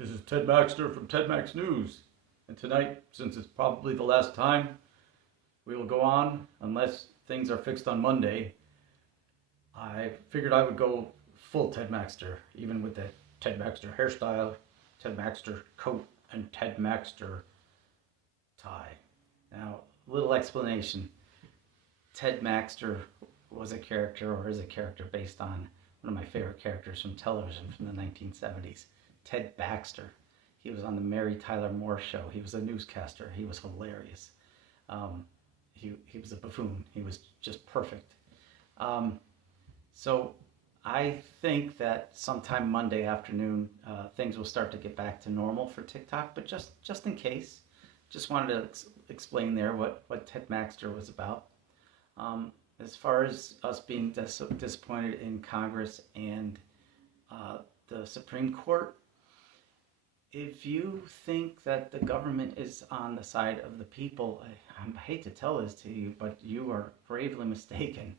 This is Ted Maxter from Ted Max News. And tonight, since it's probably the last time we will go on, unless things are fixed on Monday, I figured I would go full Ted Maxter, even with the Ted Maxter hairstyle, Ted Maxter coat, and Ted Maxter tie. Now, little explanation. Ted Maxter was a character, or is a character, based on one of my favorite characters from television from the 1970s. Ted Baxter. He was on the Mary Tyler Moore Show. He was a newscaster. He was hilarious. He was a buffoon. He was just perfect. So I think that sometime Monday afternoon, things will start to get back to normal for TikTok. But just in case, just wanted to explain there what Ted Maxter was about. As far as us being disappointed in Congress and the Supreme Court, if you think that the government is on the side of the people, I hate to tell this to you, but you are gravely mistaken.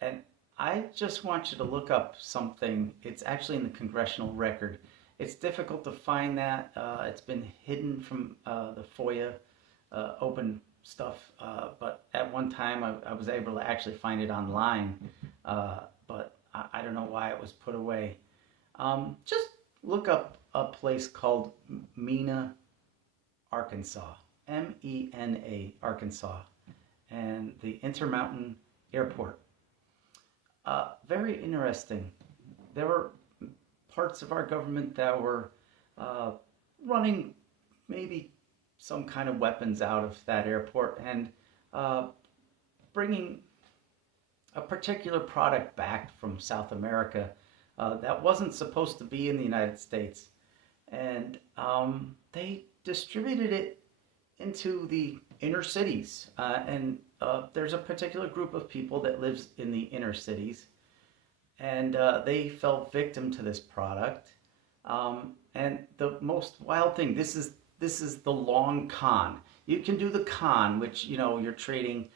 And I just want you to look up something. It's actually in the congressional record. It's difficult to find that. It's been hidden from the FOIA open stuff, but at one time I was able to actually find it online, but I don't know why it was put away. Just look up a place called Mena, Arkansas, MENA, Arkansas, and the Intermountain Airport. Very interesting. There were parts of our government that were running maybe some kind of weapons out of that airport and bringing a particular product back from South America that wasn't supposed to be in the United States. And they distributed it into the inner cities. And there's a particular group of people that lives in the inner cities. And they fell victim to this product. And the most wild thing, this is the long con. You can do the con, which, you're trading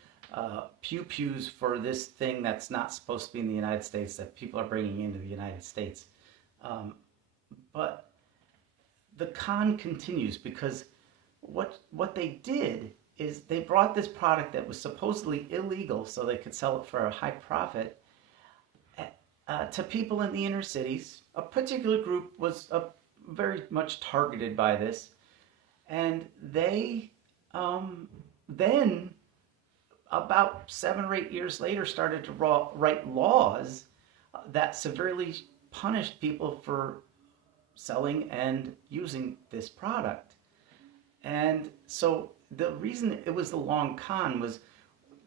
pew-pews for this thing that's not supposed to be in the United States, that people are bringing into the United States. But the con continues, because what they did is they brought this product that was supposedly illegal so they could sell it for a high profit to people in the inner cities. A particular group was very much targeted by this. And they then, about 7 or 8 years later, started to write laws that severely punished people for selling and using this product. And so the reason it was the long con was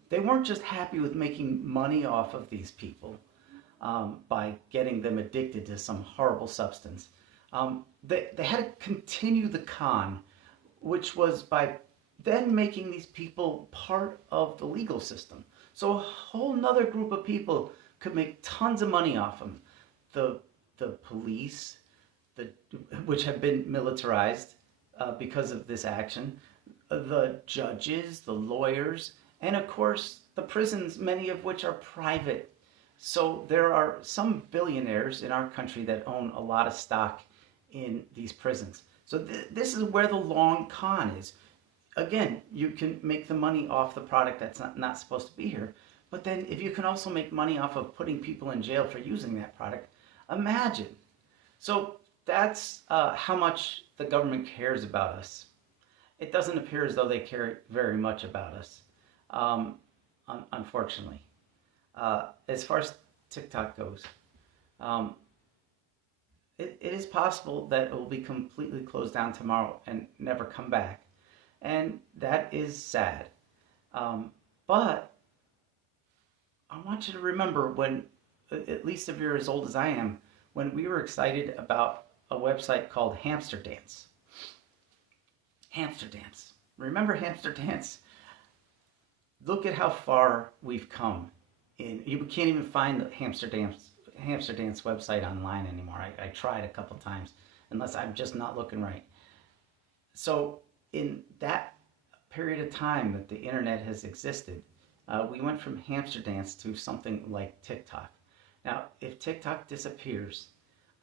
they weren't just happy with making money off of these people by getting them addicted to some horrible substance. They had to continue the con, which was by then making these people part of the legal system. So a whole nother group of people could make tons of money off them. The police, which have been militarized because of this action, the judges, the lawyers, and of course the prisons, many of which are private. So there are some billionaires in our country that own a lot of stock in these prisons. So this is where the long con is. Again, you can make the money off the product that's not supposed to be here. But then if you can also make money off of putting people in jail for using that product, imagine. So that's how much the government cares about us. It doesn't appear as though they care very much about us, unfortunately. As far as TikTok goes, it is possible that it will be completely closed down tomorrow and never come back. And that is sad. But I want you to remember when, at least if you're as old as I am, when we were excited about a website called Hamster Dance. Hamster Dance. Remember Hamster Dance? Look at how far we've come. You can't even find the Hamster Dance website online anymore. I tried a couple times, unless I'm just not looking right. So in that period of time that the internet has existed, we went from Hamster Dance to something like TikTok. Now, if TikTok disappears,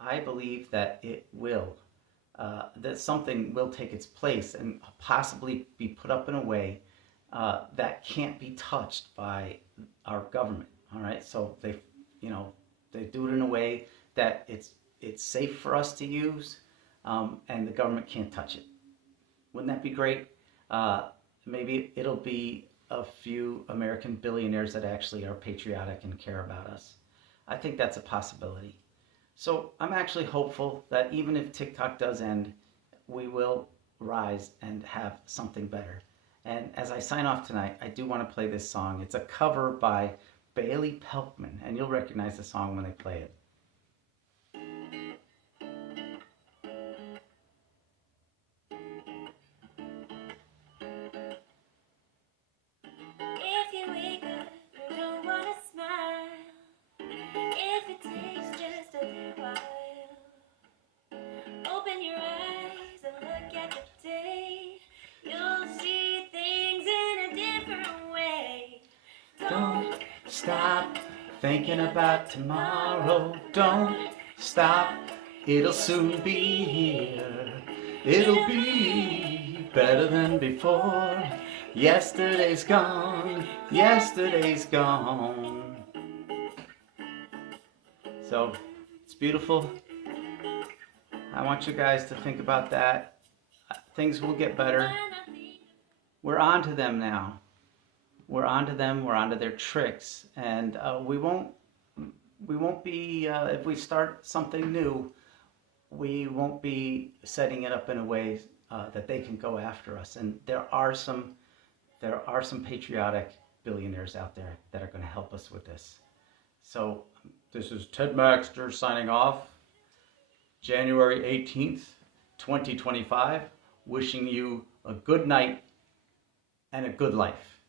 I believe that it will, that something will take its place and possibly be put up in a way that can't be touched by our government. All right, so you know, they do it in a way that it's safe for us to use, and the government can't touch it. Wouldn't that be great? Maybe it'll be a few American billionaires that actually are patriotic and care about us. I think that's a possibility. So I'm actually hopeful that even if TikTok does end, we will rise and have something better. And as I sign off tonight, I do want to play this song. It's a cover by Bailey Pelkman, and you'll recognize the song when they play it. If you wake up, you don't wanna smile. If it takes just a little while, open your eyes and look at the day. You'll see things in a different way. Don't stop thinking about tomorrow. Don't stop, it'll soon be here. It'll be better than before. Yesterday's gone, yesterday's gone. So it's beautiful. I want you guys to think about that. Things will get better. We're on to them now. We're on to them. We're on to their tricks, and we won't be if we start something new. We won't be setting it up in a way that they can go after us. And there are some patriotic billionaires out there that are going to help us with this. So this is Ted Maxter signing off. January 18th, 2025. Wishing you a good night and a good life.